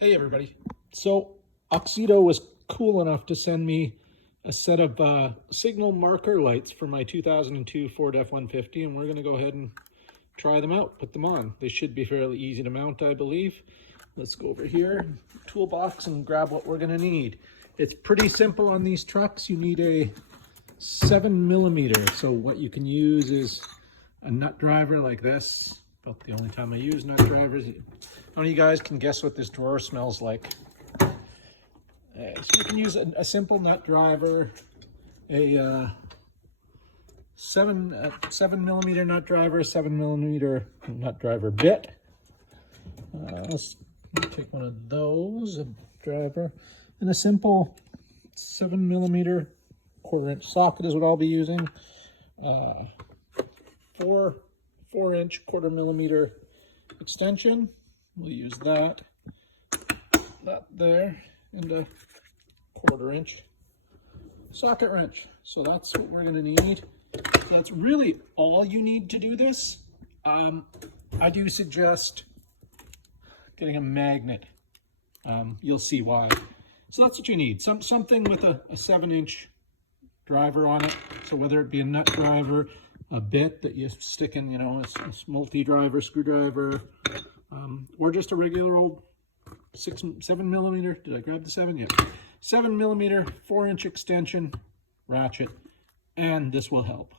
Hey everybody. So Auxito was cool enough to send me a set of signal marker lights for my 2002 Ford F-150, and we're going to go ahead and try them out, put them on. They should be fairly easy to mount, I believe. Let's go over here, toolbox, and grab what we're going to need. It's pretty simple on these trucks. You need a 7mm. So what you can use is a nut driver like this. About the only time I use nut drivers. How many of you guys can guess what this drawer smells like? So you can use a simple nut driver, a 7mm nut driver, 7mm nut driver bit. Let's take one of those, a driver, and a simple 7mm 1/4-inch socket is what I'll be using. 4-inch 1/4mm extension. We'll use that there, and a 1/4-inch socket wrench. So that's what we're going to need. So that's really all you need to do this. I do suggest getting a magnet. You'll see why. So that's what you need. Something with a 7-inch driver on it. So whether it be a nut driver, a bit that you stick in, a multi-driver screwdriver, or just a regular old 7mm. Did I grab the 7? Yeah. 7mm 4-inch extension ratchet, and this will help.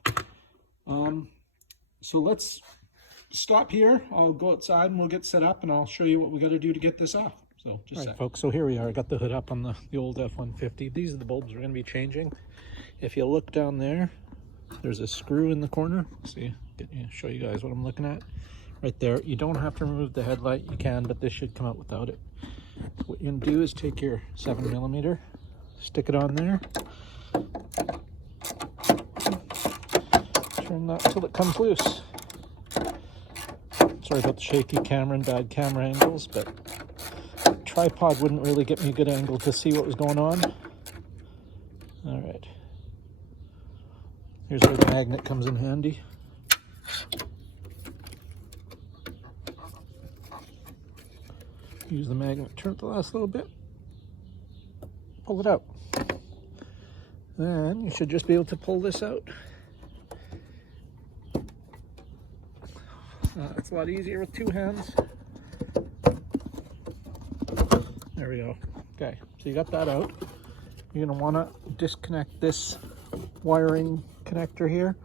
So let's stop here. I'll go outside and we'll get set up, and I'll show you what we got to do to get this off. So just right, folks. So here we are. I got the hood up on the old F-150. These are the bulbs we're going to be changing. If you look down there, there's a screw in the corner. See, show you guys what I'm looking at. Right there. You don't have to remove the headlight. You can, but this should come out without it. What you're going to do is take your 7mm, stick it on there, turn that till it comes loose. Sorry about the shaky camera and bad camera angles, but the tripod wouldn't really get me a good angle to see what was going on. All right. Here's where the magnet comes in handy. Use the magnet, turn it the last little bit, pull it out. Then you should just be able to pull this out. It's a lot easier with 2 hands. There we go. Okay, so you got that out. You're going to want to disconnect this wiring connector here.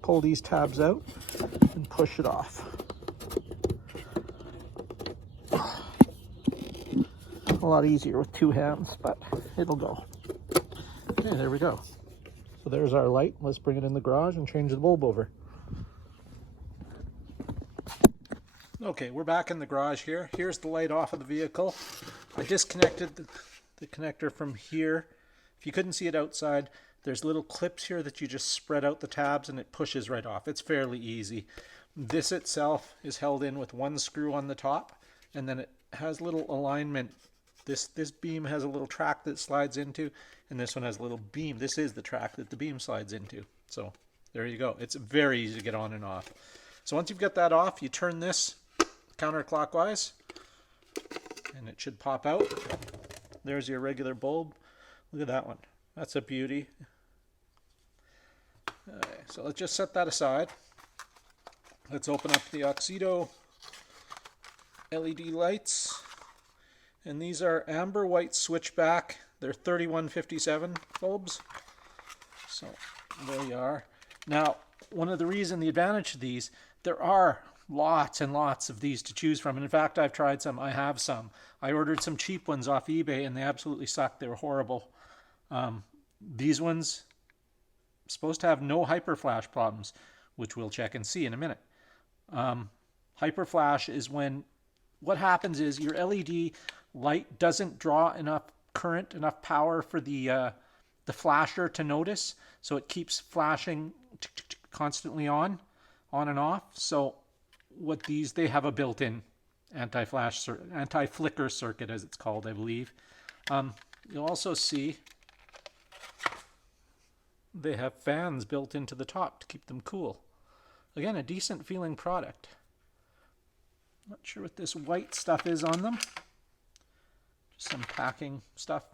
Pull these tabs out and push it off. A lot easier with 2 hands, but it'll go. Okay, there we go. So there's our light. Let's bring it in the garage and change the bulb over. Okay, we're back in the garage here. Here's the light off of the vehicle. I disconnected the connector from here. If you couldn't see it outside, there's little clips here that you just spread out the tabs and it pushes right off. It's fairly easy. This itself is held in with 1 screw on the top, and then it has little alignment. This beam has a little track that slides into, and this one has a little beam. This is the track that the beam slides into. So there you go. It's very easy to get on and off. So once you've got that off, you turn this counterclockwise, and it should pop out. There's your regular bulb. Look at that one. That's a beauty. Okay, so let's just set that aside. Let's open up the Auxito LED lights. And these are amber white switchback. They're 3157 bulbs. So there you are. Now, the advantage of these, there are lots and lots of these to choose from. And in fact, I've tried some. I have some. I ordered some cheap ones off eBay, and they absolutely sucked. They were horrible. These ones supposed to have no hyperflash problems, which we'll check and see in a minute. Hyperflash is when what happens is your LED light doesn't draw enough current, enough power for the flasher to notice, so it keeps flashing constantly on and off. So what they have a built-in anti-flicker circuit, as it's called, I believe. You'll also see they have fans built into the top to keep them cool. Again, a decent feeling product. Not sure what this white stuff is on them. Just some packing stuff.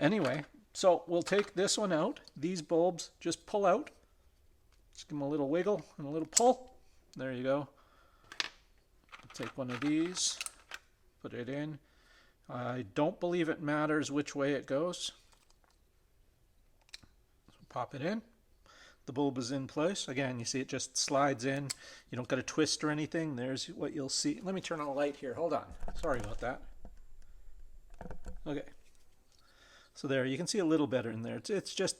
Anyway, so we'll take this one out. These bulbs just pull out. Just give them a little wiggle and a little pull. There you go. Take one of these, put it in. I don't believe it matters which way it goes. So pop it in. The bulb is in place. Again, you see it just slides in. You don't got to twist or anything. There's what you'll see. Let me turn on the light here. Hold on. Sorry about that. Okay. So there, you can see a little better in there. It's just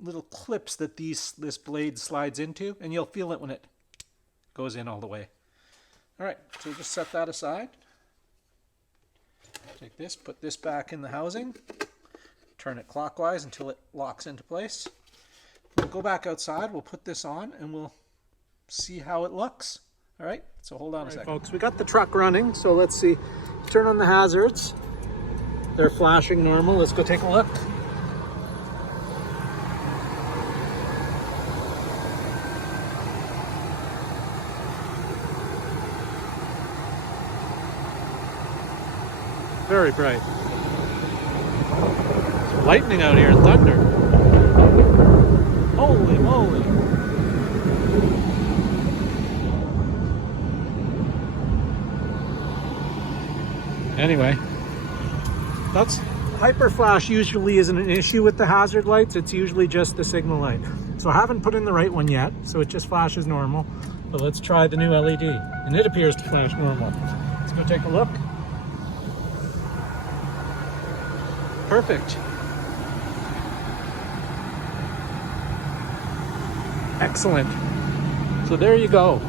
little clips that this blade slides into, and you'll feel it when it goes in all the way. All right, so just set that aside. Take this, put this back in the housing. Turn it clockwise until it locks into place. We'll go back outside, we'll put this on, and we'll see how it looks. All right, so hold on a second. Folks, we got the truck running, so let's see. Turn on the hazards. They're flashing normal. Let's go take a look. Very bright. There's lightning out here and thunder. Holy moly. Anyway, that's hyper flash usually isn't an issue with the hazard lights. It's usually just the signal light. So I haven't put in the right one yet, so it just flashes normal. But let's try the new LED, and it appears to flash normal. Let's go take a look. Perfect. Excellent. So there you go.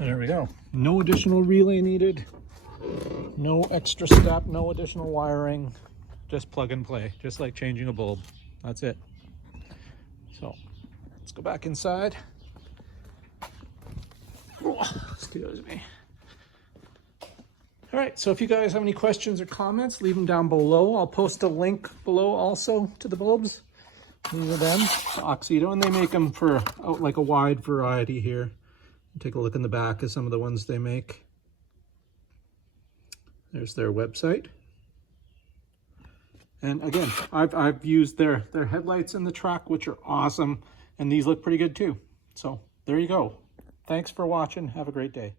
There we go. No additional relay needed. No extra step, no additional wiring. Just plug and play, just like changing a bulb. That's it. So let's go back inside. Oh, excuse me. All right, so if you guys have any questions or comments, leave them down below. I'll post a link below also to the bulbs. These are them, Auxito, and they make them for like a wide variety here. Take a look in the back of some of the ones they make. There's their website. And again, I've used their headlights in the truck, which are awesome. And these look pretty good too. So there you go. Thanks for watching. Have a great day.